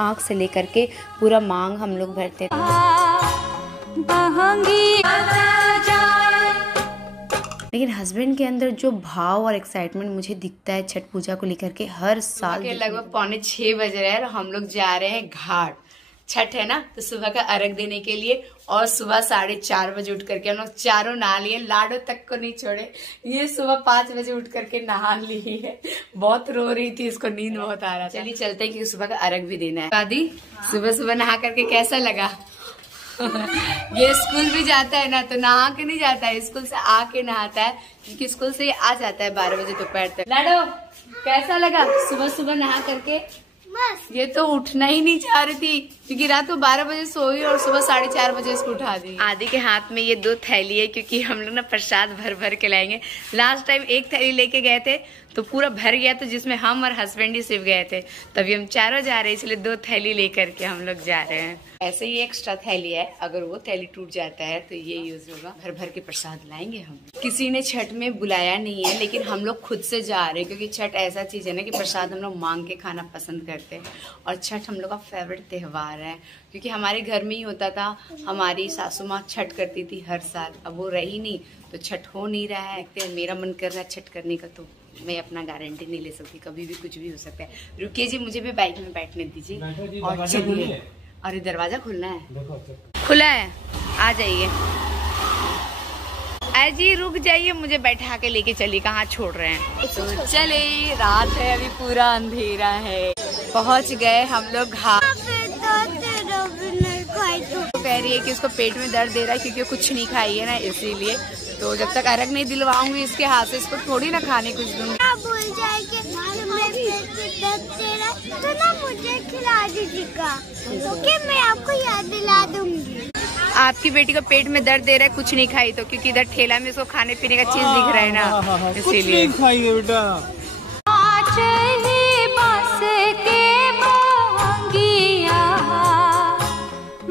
आँख से लेकर के पूरा मांग हम लोग भरते थे। लेकिन हस्बैंड के अंदर जो भाव और एक्साइटमेंट मुझे दिखता है छठ पूजा को लेकर के हर साल। लगभग 5:45 बज रहे हैं और हम लोग जा रहे हैं घाट। छठ है ना, तो सुबह का अर्घ देने के लिए। और सुबह 4:30 बजे उठ करके हम लोग चारों नहा लिए, लाडो तक को नहीं छोड़े। ये सुबह 5 बजे उठ करके नहा ली है, बहुत रो रही थी, इसको नींद बहुत आ रहा। चलिए चलते हैं क्योंकि सुबह का अर्घ भी देना है। दादी सुबह सुबह नहा करके कैसा लगा? ये स्कूल भी जाता है ना, तो नहा के नहीं जाता है, स्कूल से आके नहाता है, क्योंकि स्कूल से आ जाता है 12 बजे दोपहर तक। लाडो कैसा लगा सुबह सुबह नहा करके? ये तो उठना ही नहीं चाह रही थी, क्योंकि रात को 12 बजे सोई और सुबह 4:30 बजे इसको उठा दी। आदि के हाथ में ये 2 थैली है, क्योंकि हम लोग ना प्रसाद भर भर के लाएंगे। लास्ट टाइम 1 थैली लेके गए थे तो पूरा भर गया, तो जिसमें हम और हस्बैंड ही सिर्फ गए थे। तभी हम चारों जा रहे हैं, इसलिए 2 थैली लेकर के हम लोग जा रहे हैं। ऐसे ही एक्स्ट्रा थैली है, अगर वो थैली टूट जाता है तो ये यूज होगा। भर भर के प्रसाद लाएंगे हम। किसी ने छठ में बुलाया नहीं है, लेकिन हम लोग खुद से जा रहे हैं, क्योंकि छठ ऐसा चीज है ना कि प्रसाद हम लोग मांग के खाना पसंद करते हैं। और छठ हम लोग का फेवरेट त्योहार है, क्योंकि हमारे घर में ही होता था। हमारी सासू माँ छठ करती थी हर साल, अब वो रही नहीं तो छठ हो नहीं रहा है। मेरा मन कर रहा है छठ करने का, तो मैं अपना गारंटी नहीं ले सकती, कभी भी कुछ भी हो सकता है। रुकिए जी, मुझे भी बाइक में बैठने दीजिए और चलिए। अरे दरवाजा खुलना है, खुला है, आ जाइए। जी रुक जाइए, मुझे बैठा के लेके चलिए, कहाँ छोड़ रहे हैं। तो चले, रात है, अभी पूरा अंधेरा है। पहुँच गए हम लोग घाट। कह रही है कि उसको पेट में दर्द दे रहा है, क्योंकि कुछ नहीं खाई है ना, इसीलिए। तो जब तक अर्घ नहीं दिलवाऊंगी इसके हाथ से, इसको थोड़ी ना खाने कुछ दूंगी। भूल जाए कि तो ना मुझे खिला दीजिएगा, ओके? मैं आपको याद दिला दूंगी। आपकी बेटी को पेट में दर्द दे रहा है, कुछ नहीं खाई तो, क्योंकि इधर ठेला में इसको खाने पीने का चीज दिख रहा है ना, इसीलिए। खाइए बेटा।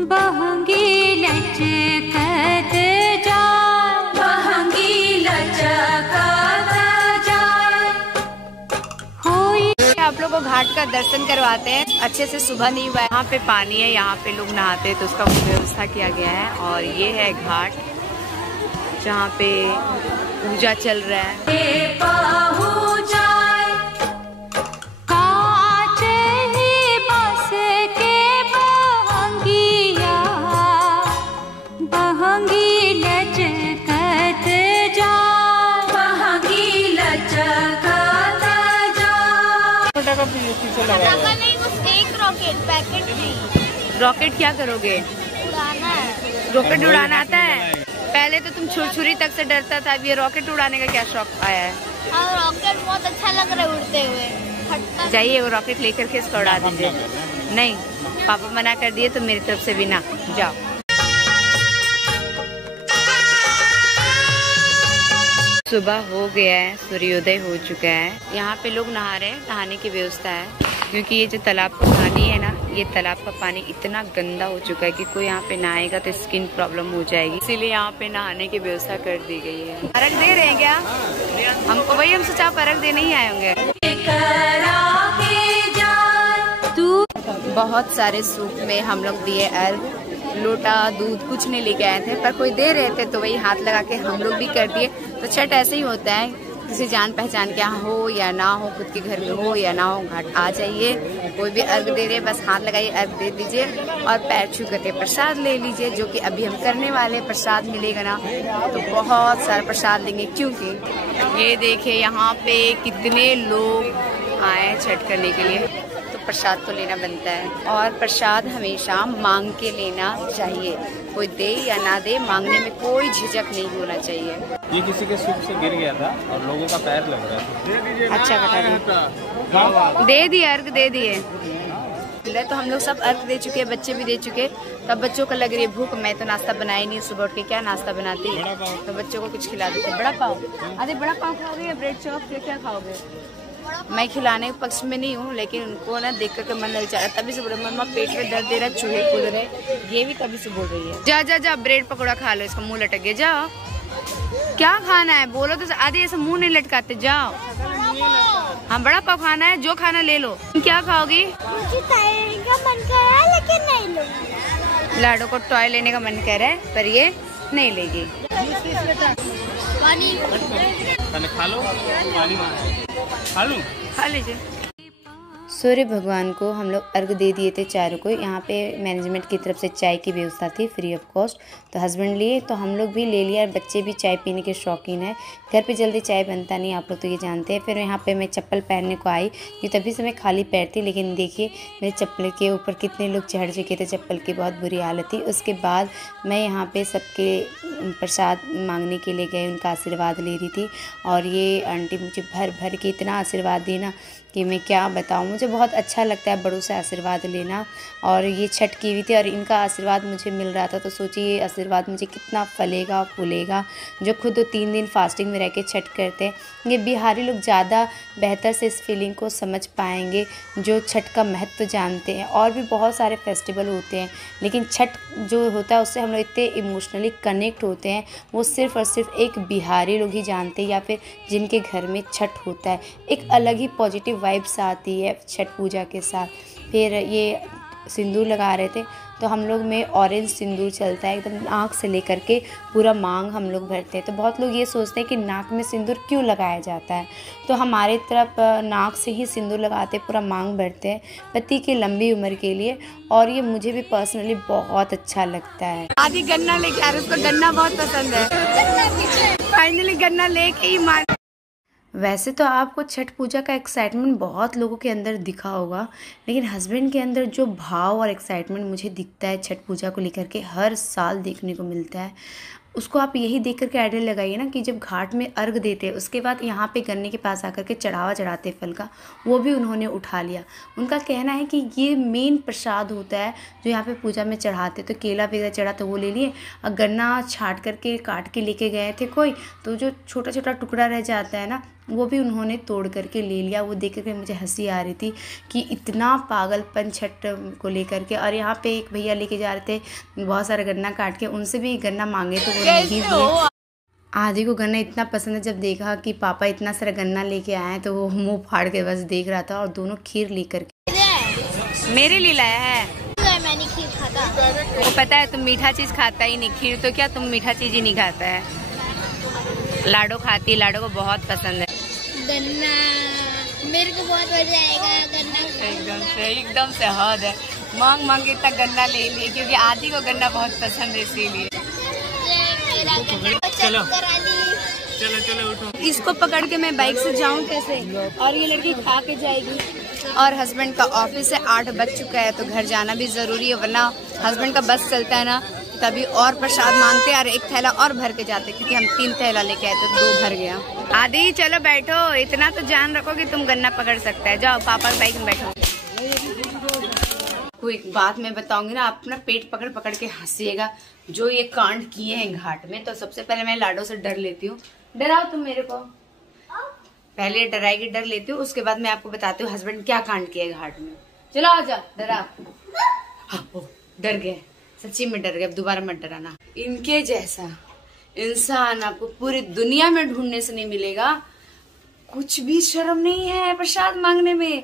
बहंगी लचकत जा, बहंगी लचकत जा। आप लोग को घाट का दर्शन करवाते हैं अच्छे से। सुबह नहीं हुआ है, यहाँ पे पानी है, यहाँ पे लोग नहाते हैं, तो उसका व्यवस्था किया गया है। और ये है घाट जहाँ पे पूजा चल रहा है। नहीं, बस एक रॉकेट पैकेट नहीं। रॉकेट क्या करोगे? उड़ाना है। रॉकेट उड़ाना आता है? पहले तो तुम छुरछुरी तक से डरता था, अब ये रॉकेट उड़ाने का क्या शौक आया है? और रॉकेट बहुत अच्छा लग रहा है उड़ते हुए। जाइए वो रॉकेट लेकर के इसको उड़ा दीजिए। नहीं, पापा मना कर दिए तो मेरी तरफ से भी ना। जाओ। सुबह हो गया है, सूर्योदय हो चुका है। यहाँ पे लोग नहा रहे हैं, नहाने की व्यवस्था है, क्योंकि ये जो तालाब का पानी है ना, ये तालाब का पानी इतना गंदा हो चुका है कि कोई यहाँ पे नहाएगा तो स्किन प्रॉब्लम हो जाएगी, इसीलिए यहाँ पे नहाने की व्यवस्था कर दी गई है। अर्घ दे रहे हैं क्या? हमको वही, हम सोचा अर्घ देने ही आए होंगे। बहुत सारे सूप में हम लोग दिए अर्घ, लोटा दूध कुछ नहीं लेके आए थे, पर कोई दे रहे थे तो वही हाथ लगा के हम लोग भी कर दिए। तो छठ ऐसे ही होता है, किसी जान पहचान के यहाँ हो या ना हो, खुद के घर में हो या ना हो, घाट आ जाइए। कोई भी अर्घ दे रहे, बस हाथ लगाइए, अर्घ दे दीजिए और पैर छू करके प्रसाद ले लीजिए, जो कि अभी हम करने वाले। प्रसाद मिलेगा ना तो बहुत सारा प्रसाद लेंगे, क्योंकि ये देखिए यहाँ पे कितने लोग आए छठ करने के लिए, तो प्रसाद तो लेना बनता है। और प्रसाद हमेशा मांग के लेना चाहिए, कोई दे या ना दे, मांगने में कोई झिझक नहीं होना चाहिए। ये किसी के सूप से गिर गया था और लोगों का पैर लग रहा था। अच्छा बता दे दिए, अर्घ दे दिए। तो हम लोग सब अर्घ दे चुके हैं, बच्चे भी दे चुके। तब बच्चों को लग रही है भूख, मैं तो नाश्ता बनाई नहीं, सुबह उठ के क्या नाश्ता बनाती, तो बच्चों को कुछ खिला देते। बड़ा पाव, अरे बड़ा पाव खाओगे या ब्रेड चॉप, क्या खाओगे? मैं खिलाने के पक्ष में नहीं हूँ, लेकिन उनको ना देख कर मन लग जा रहा, तभी से बोल रहे मम्मा पेट में दर्द दे रहा, चूहे कूद रहे, ये भी तभी से बोल रही है। जा जा जा ब्रेड पकौड़ा खा लो, इसका मुंह लटक गया। जाओ, क्या खाना है बोलो तो, आधे ऐसे मुंह नहीं लटकाते। जाओ, हाँ बड़ा पाव खाना है, जो खाना ले लो। क्या खाओगी? मुझे तैरने का मन लाडो को टॉय लेने का मन कर रहा है पर ये नहीं लेगी। खा लो, पानी खा लूं? खा लीजिए। सूर्य भगवान को हम लोग अर्घ दे दिए थे चारों को। यहाँ पे मैनेजमेंट की तरफ से चाय की व्यवस्था थी फ्री ऑफ कॉस्ट, तो हस्बैंड लिए तो हम लोग भी ले लिया। बच्चे भी चाय पीने के शौकीन है। घर पे जल्दी चाय बनता नहीं, आप लोग तो ये जानते हैं। फिर यहाँ पे मैं चप्पल पहनने को आई, ये तभी से मैं खाली पैर थी, लेकिन देखिए मेरे चप्पल के ऊपर कितने लोग चढ़ चुके थे। चप्पल की बहुत बुरी हालत थी। उसके बाद मैं यहाँ पर सबके प्रसाद मांगने के लिए गए, उनका आशीर्वाद ले रही थी। और ये आंटी मुझे भर भर के इतना आशीर्वाद दी ना कि मैं क्या बताऊँ। मुझे बहुत अच्छा लगता है बड़ों से आशीर्वाद लेना। और ये छठ की हुई थी और इनका आशीर्वाद मुझे मिल रहा था, तो सोचिए ये आशीर्वाद मुझे कितना फलेगा फूलेगा। जो खुद 3 दिन फास्टिंग में रह के छठ करते हैं, ये बिहारी लोग ज़्यादा बेहतर से इस फीलिंग को समझ पाएंगे, जो छठ का महत्व जानते हैं। और भी बहुत सारे फेस्टिवल होते हैं, लेकिन छठ जो होता है उससे हम लोग इतने इमोशनली कनेक्ट होते हैं, वो सिर्फ़ और सिर्फ एक बिहारी लोग ही जानते हैं, या फिर जिनके घर में छठ होता है। एक अलग ही पॉजिटिव वाइब्स आती है छठ पूजा के साथ। फिर ये सिंदूर लगा रहे थे, तो हम लोग में ऑरेंज सिंदूर चलता है, एकदम नाक से लेकर के पूरा मांग हम लोग भरते हैं। तो बहुत लोग ये सोचते हैं कि नाक में सिंदूर क्यों लगाया जाता है, तो हमारे तरफ नाक से ही सिंदूर लगाते, पूरा मांग भरते हैं पति की लंबी उम्र के लिए। और ये मुझे भी पर्सनली बहुत अच्छा लगता है। आदि गन्ना लेके आ रहे, उसको गन्ना बहुत पसंद है। फाइनली गन्ना लेके ही मार। वैसे तो आपको छठ पूजा का एक्साइटमेंट बहुत लोगों के अंदर दिखा होगा, लेकिन हस्बैंड के अंदर जो भाव और एक्साइटमेंट मुझे दिखता है छठ पूजा को लेकर के, हर साल देखने को मिलता है। उसको आप यही देख करके आइडिया लगाइए ना कि जब घाट में अर्घ देते हैं, उसके बाद यहाँ पे गन्ने के पास आकर के चढ़ावा चढ़ाते फल का, वो भी उन्होंने उठा लिया। उनका कहना है कि ये मेन प्रसाद होता है जो यहाँ पे पूजा में चढ़ाते। तो केला वगैरह चढ़ा तो वो ले लिए, और गन्ना छाट करके काट के लेके गए थे कोई, तो जो छोटा छोटा टुकड़ा रह जाता है ना, वो भी उन्होंने तोड़ करके ले लिया। वो देख करके मुझे हंसी आ रही थी कि इतना पागलपन छठ को लेकर के। और यहाँ पे एक भैया लेके जा रहे थे बहुत सारा गन्ना काट के, उनसे भी गन्ना मांगे तो वो नहीं दिए। आदि को गन्ना इतना पसंद है, जब देखा कि पापा इतना सारा गन्ना लेके आए हैं तो वो मुंह फाड़ के बस देख रहा था। और दोनों खीर लेकर के मेरे लिए लाया है। मैंने खीर खाता, वो पता है तुम मीठा चीज खाता ही नहीं, खीर तो क्या तुम मीठा चीज ही नहीं खाता है। लाडो खाती है, लाडो को बहुत पसंद है गन्ना। मेरे को बहुत मजा आएगा गन्ना। एकदम से हद है। मांग मांग के इतना गन्ना ले लिए, क्योंकि आदि को गन्ना बहुत पसंद है इसीलिए। चलो चलो चलो उठो। इसको पकड़ के मैं बाइक से जाऊं कैसे, और ये लड़की खा के जाएगी। और हस्बैंड का ऑफिस है, 8 बज चुका है, तो घर जाना भी जरूरी है, वरना हस्बैंड का बस चलता है ना तभी और प्रसाद मांगते और 1 थैला और भर के जाते, क्योंकि हम 3 थैला लेके आए तो 2 भर गया। आदि चलो बैठो, इतना तो जान रखो कि तुम गन्ना पकड़ सकता है। जाओ पापा बाइक में बैठो। कोई एक बात मैं बताऊंगी ना, आप अपना पेट पकड़ पकड़ के हंसिएगा। जो ये कांड किए हैं घाट में, तो सबसे पहले मैं लाडो से डर लेती हूँ। डराओ तुम मेरे को, पहले डराएगी, डर लेती हूँ, उसके बाद मैं आपको बताती हूँ हस्बैंड क्या कांड किया घाट में। चलो आ जाओ, डराओ। डर गए, सच्ची में डर गए, अब दोबारा मत डराना। इनके जैसा इंसान आपको पूरी दुनिया में ढूंढने से नहीं मिलेगा। कुछ भी शर्म नहीं है प्रसाद मांगने में।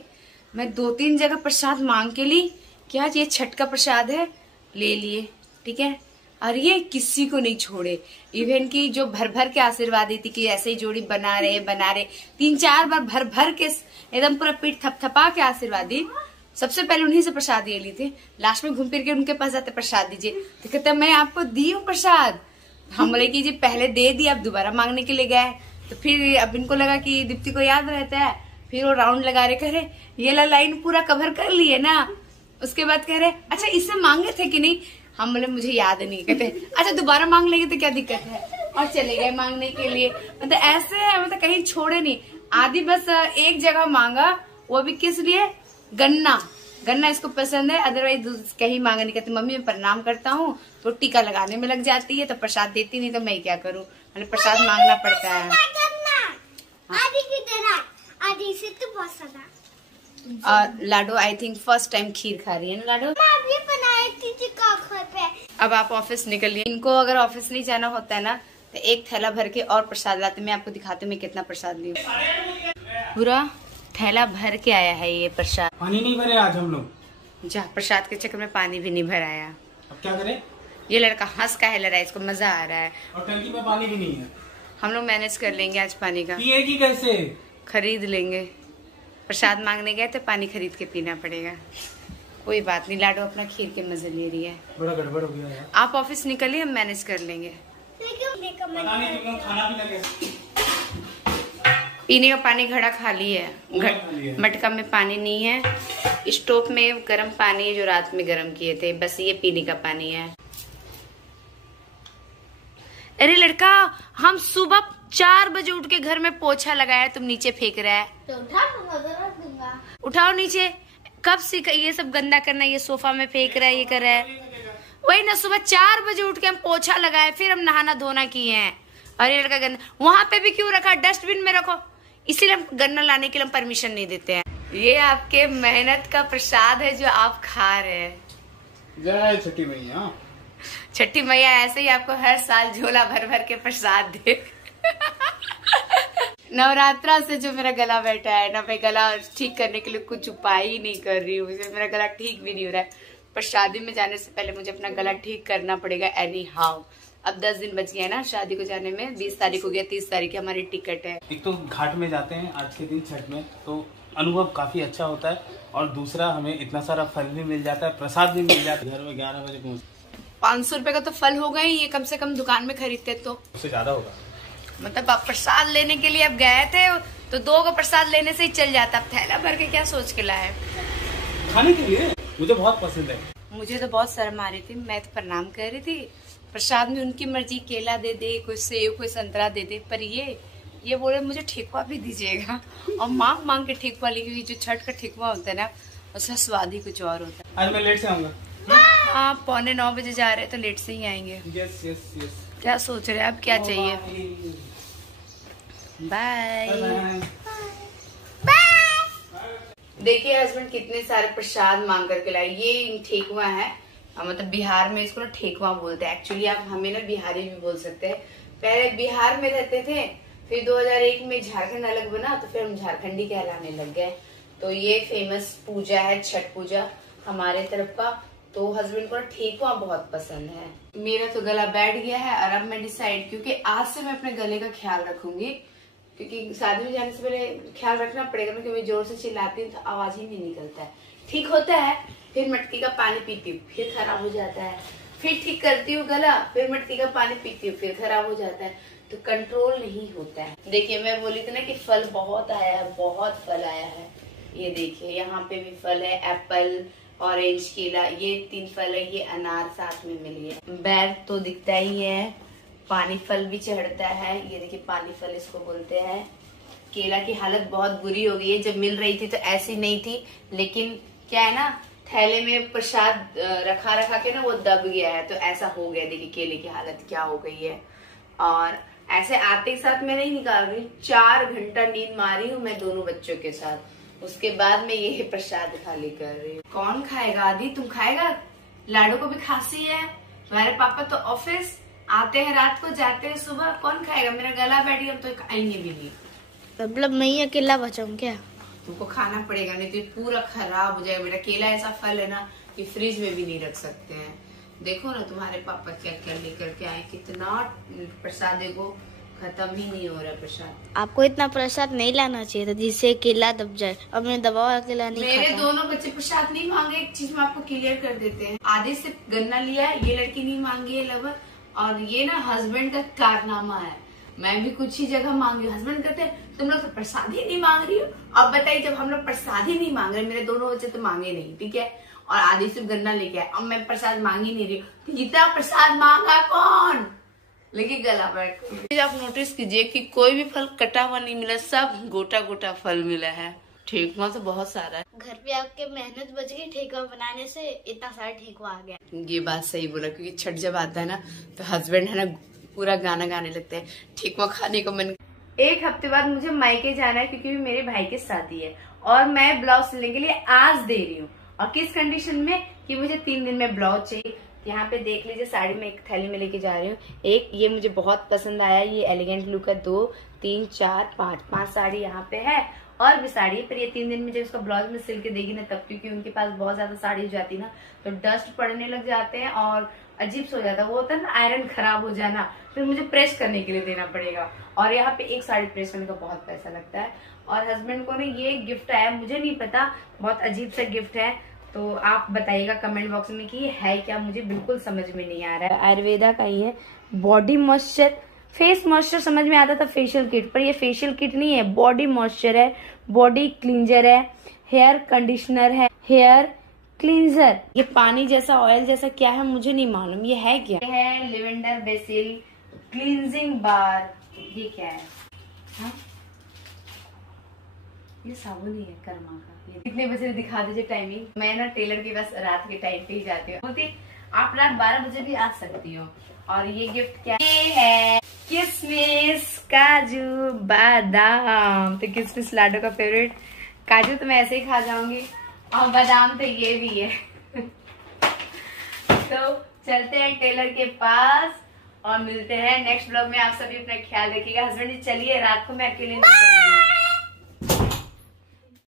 मैं 2-3 जगह प्रसाद मांग के ली, क्या ये छठ का प्रसाद है, ले लिए, ठीक है। और ये किसी को नहीं छोड़े, इवन की जो भर भर के आशीर्वाद दी थी कि ऐसे ही जोड़ी बना रहे 3-4 बार भर भर के एकदम पूरा पीठ थपथपा के आशीर्वाद दी। सबसे पहले उन्हीं से प्रसाद ये लिए थे, लास्ट में घूम फिर के उनके पास जाते प्रसाद दीजिए, तो कहते मैं आपको दी हूँ प्रसाद। हम बोले कि जी पहले दे दिया, अब दोबारा मांगने के लिए गए। तो फिर अब इनको लगा कि दीप्ति को याद रहता है, फिर वो राउंड लगा रहे, कह रहे ये लाइन पूरा कवर कर लिए ना। उसके बाद कह रहे अच्छा इससे मांगे थे कि नहीं, हम बोले मुझे याद नहीं। कहते अच्छा दोबारा मांग लेंगे तो क्या दिक्कत है, और चले गए मांगने के लिए। मतलब ऐसे है, मतलब कहीं छोड़े नहीं। आदि बस एक जगह मांगा, वो भी किस लिए, गन्ना। गन्ना इसको पसंद है, अदरवाइज कहीं मांगा नहीं। कहते मम्मी मैं प्रणाम करता हूँ, तो टीका लगाने में लग जाती है, तो प्रसाद देती नहीं, तो मैं क्या करूँ, मतलब प्रसाद मांगना पड़ता है। आदि से तो बहुत ज्यादा। और लाडो आई थिंक फर्स्ट टाइम खीर खा रही है ना लाडो। अब आप ऑफिस निकलिए। इनको अगर ऑफिस नहीं जाना होता है ना, तो 1 थैला भर के और प्रसाद लाते। मैं आपको दिखाती हूँ मैं कितना प्रसाद ली हूँ। पूरा थैला भर के आया है ये प्रसाद। पानी नहीं भरे आज हम लोग। जा, प्रसाद के चक्कर में पानी भी नहीं भराया। अब क्या करें? ये लड़का हंस का रहा है, इसको मजा आ रहा है। और टंकी में पानी भी नहीं है। हम लोग मैनेज कर लेंगे आज पानी का। पिएगी कैसे? खरीद लेंगे। प्रसाद मांगने गए तो पानी खरीद के पीना पड़ेगा। कोई बात नहीं, लाडो अपना खीर के मजे ले रही है। बड़ा गड़बड़ हो गया यार। आप ऑफिस निकलिए, हम मैनेज कर लेंगे। पता नहीं तुम लोग खाना पीना कैसे? पीने का पानी घड़ा खाली है, मटका में पानी नहीं है। स्टोव में गर्म पानी है जो रात में गर्म किए थे, बस ये पीने का पानी है। अरे लड़का, हम सुबह 4 बजे उठ के घर में पोछा लगाया, तुम नीचे फेंक रहा है। तो उठा उठाओ नीचे। कब सीखा ये सब गंदा करना? ये सोफा में फेंक रहा है, ये कर रहा है। वही ना, सुबह 4 बजे उठ के हम पोछा लगाए, फिर हम नहाना धोना किए हैं। अरे लड़का गंदा वहां पे भी क्यों रखा? डस्टबिन में रखो। इसीलिए हम गन्ना लाने के लिए हम परमिशन नहीं देते हैं। ये आपके मेहनत का प्रसाद है जो आप खा रहे हैं। जय छठी मैया। छठी मैया ऐसे ही आपको हर साल झोला भर भर के प्रसाद दे। नवरात्रा से जो मेरा गला बैठा है ना, मैं गला ठीक करने के लिए कुछ उपाय ही नहीं कर रही हूँ। मेरा गला ठीक भी नहीं हो रहा है, पर शादी में जाने से पहले मुझे अपना गला ठीक करना पड़ेगा एनी हाउ। अब 10 दिन बच गया ना शादी को जाने में। 20 तारीख हो गया, 30 तारीख हमारी टिकट है। एक तो घाट में जाते हैं आज के दिन छठ में, तो अनुभव काफी अच्छा होता है, और दूसरा हमें इतना सारा फल भी मिल जाता है, प्रसाद भी मिल जाता है। घर में 11 बजे पहुँच। 500 रुपए का तो फल होगा ही, ये कम से कम दुकान में खरीदते तो उससे ज्यादा होगा। मतलब आप प्रसाद लेने के लिए अब गए थे तो 2 का प्रसाद लेने से ही चल जाता। अब थैला भर के क्या सोच के लाए? खाने के लिए मुझे बहुत पसंद है। मुझे तो बहुत शर्म आ रही थी, मैं तो प्रणाम कर रही थी। प्रसाद में उनकी मर्जी, केला दे दे, कोई सेब, कोई संतरा दे दे, पर ये बोले मुझे ठेकुआ भी दीजिएगा। और मांग मांग के ठेकुआ ली, क्योंकि जो छठ का ठेकुआ होता है ना, उसका स्वाद ही कुछ और होता है। आज मैं लेट से आऊंगा। हाँ, 8:45 बजे जा रहे हैं तो लेट से ही आएंगे। Yes yes yes. क्या सोच रहे हैं आप, क्या चाहिए? बाय। देखिए हस्बैंड कितने सारे प्रसाद मांग करके लाए। ये ठेकुआ है, मतलब बिहार में इसको ना ठेकुआ बोलते हैं। एक्चुअली आप हमें ना बिहारी भी बोल सकते हैं। पहले बिहार में रहते थे, फिर 2001 में झारखंड अलग बना, तो फिर हम झारखंडी कहलाने लग गए। तो ये फेमस पूजा है छठ पूजा हमारे तरफ का। तो हस्बैंड को ठेकुआ बहुत पसंद है। मेरा तो गला बैठ गया है, और अब मैं डिसाइड, क्योंकि आज से मैं अपने गले का ख्याल रखूंगी, क्योंकि शादी में जाने से पहले ख्याल रखना पड़ेगा ना, क्योंकि जोर से चिल्लाती हूँ तो आवाज ही नहीं निकलता है। ठीक होता है, फिर मटकी का पानी पीती हूँ, फिर खराब हो जाता है। फिर ठीक करती हूँ गला, फिर मटकी का पानी पीती हूँ, फिर खराब हो जाता है। तो कंट्रोल नहीं होता है। देखिए मैं बोली थी ना कि फल बहुत आया है, बहुत फल आया है। ये देखिए यहाँ पे भी फल है, एप्पल, ऑरेंज, केला, ये 3 फल है। ये अनार साथ में मिली है। बैर तो दिखता ही है, पानी फल भी चढ़ता है। ये देखिए पानी फल इसको बोलते हैं। केला की हालत बहुत बुरी हो गई है, जब मिल रही थी तो ऐसी नहीं थी, लेकिन क्या है ना, थैले में प्रसाद रखा के ना वो दब गया है, तो ऐसा हो गया। देखिए केले की हालत क्या हो गई है। और ऐसे आते के साथ मैं नहीं निकाल रही, 4 घंटा नींद मारी हूँ मैं दोनों बच्चों के साथ। उसके बाद मैं ये प्रसाद खाली कर रही हूँ। कौन खाएगा? आदि तुम खाएगा? लाडू को भी खांसी है, तुम्हारे पापा तो ऑफिस आते हैं रात को, जाते हैं सुबह। कौन खाएगा? मेरा गला बैठ गया तो खाएंगे भी नहीं। मतलब मैं ही अकेला बचाऊं क्या? तुमको खाना पड़ेगा, नहीं तो पूरा खराब हो जाएगा। मेरा केला ऐसा फल है ना कि फ्रिज में भी नहीं रख सकते हैं। देखो ना तुम्हारे पापा क्या क्या लेकर के आए, कितना प्रसाद, देखो खत्म ही नहीं हो रहा प्रसाद। आपको इतना प्रसाद नहीं लाना चाहिए था जिससे केला दब जाए। अब मैं दबाव अकेला नहीं खाता। मेरे दोनों बच्चे प्रसाद नहीं मांगे। एक चीज में आपको क्लियर कर देते हैं, आधे से गन्ना लिया है, ये लड़की नहीं मांगी है लवर, और ये ना हस्बैंड का कारनामा है। मैं भी कुछ ही जगह मांगी, हस्बैंड कहते हैं तुम लोग तो प्रसाद ही नहीं मांग रही हो। अब बताइए, जब हम लोग प्रसाद ही नहीं मांग रहे, मेरे दोनों बच्चे तो मांगे नहीं, ठीक है, और आधी सिर्फ गन्ना लेके आए, अब मैं प्रसाद मांग ही नहीं रही हूँ, तो जितना प्रसाद मांगा कौन? लेकिन गला बैठ। आप नोटिस कीजिए कि कोई भी फल कटा हुआ नहीं मिला, सब गोटा गोटा फल मिला है। ठेकुआ तो बहुत सारा है। घर पे आपके मेहनत बच गई ठेकुआ बनाने से, इतना सारा ठेकुआ आ गया। ये बात सही बोला, क्योंकि छठ जब आता है ना तो हस्बैंड है ना पूरा गाना गाने लगते हैं, ठेकुआ खाने को मन। 1 हफ्ते बाद मुझे मायके जाना है, क्योंकि मेरे भाई की शादी है, और मैं ब्लाउज सिलने के लिए आज दे रही हूँ। और किस कंडीशन में कि मुझे 3 दिन में ब्लाउज चाहिए। यहाँ पे देख लीजिए, साड़ी में एक थैली में लेके जा रही हूँ। एक ये मुझे बहुत पसंद आया, ये एलिगेंट लुक है। 2 3 4 5 साड़ी यहाँ पे है, और भी साड़ी है, पर ये 3 दिन में जब इसका ब्लाउज में सिल के देगी ना तब, क्योंकि उनके पास बहुत ज्यादा साड़ी हो जाती है ना तो डस्ट पड़ने लग जाते हैं और अजीब से हो जाता है। वो होता है ना आयरन खराब हो जाना, फिर मुझे प्रेस करने के लिए देना पड़ेगा और यहाँ पे एक साड़ी प्रेस करने का बहुत पैसा लगता है। और हस्बैंड को ना ये गिफ्ट आया, मुझे नहीं पता, बहुत अजीब सा गिफ्ट है, तो आप बताइएगा कमेंट बॉक्स में कि ये है क्या, मुझे बिल्कुल समझ में नहीं आ रहा है। आयुर्वेदा का ही है, बॉडी मॉइस्चर, फेस मॉइस्चर समझ में आता था फेशियल किट, पर ये फेशियल किट नहीं है, बॉडी मॉइस्चर है, बॉडी क्लींजर है, हेयर कंडीशनर है, हेयर क्लींजर। ये पानी जैसा ऑयल जैसा क्या है मुझे नहीं मालूम, ये है क्या? ये है लिवेंडर बेसिल क्लींजिंग बार। ये क्या है? हा? ये साबुन ही है कर्मा का। कितने बजे दिखा दीजिए टाइमिंग। मैं ना टेलर के पास रात के टाइम पे ही जाती हूँ, बोलती आप रात 12 बजे भी आ सकती हो। और ये गिफ्ट क्या है? ये है किशमिश, काजू, बादाम। तो किशमिश लाडो का फेवरेट, काजू तो मैं ऐसे ही खा जाऊंगी और बादाम तो ये भी है। तो चलते हैं टेलर के पास और मिलते हैं नेक्स्ट ब्लॉग में। आप सभी अपना ख्याल रखिएगा। हस्बैंड जी चलिए, रात को मैं अकेले नहीं करूंगी।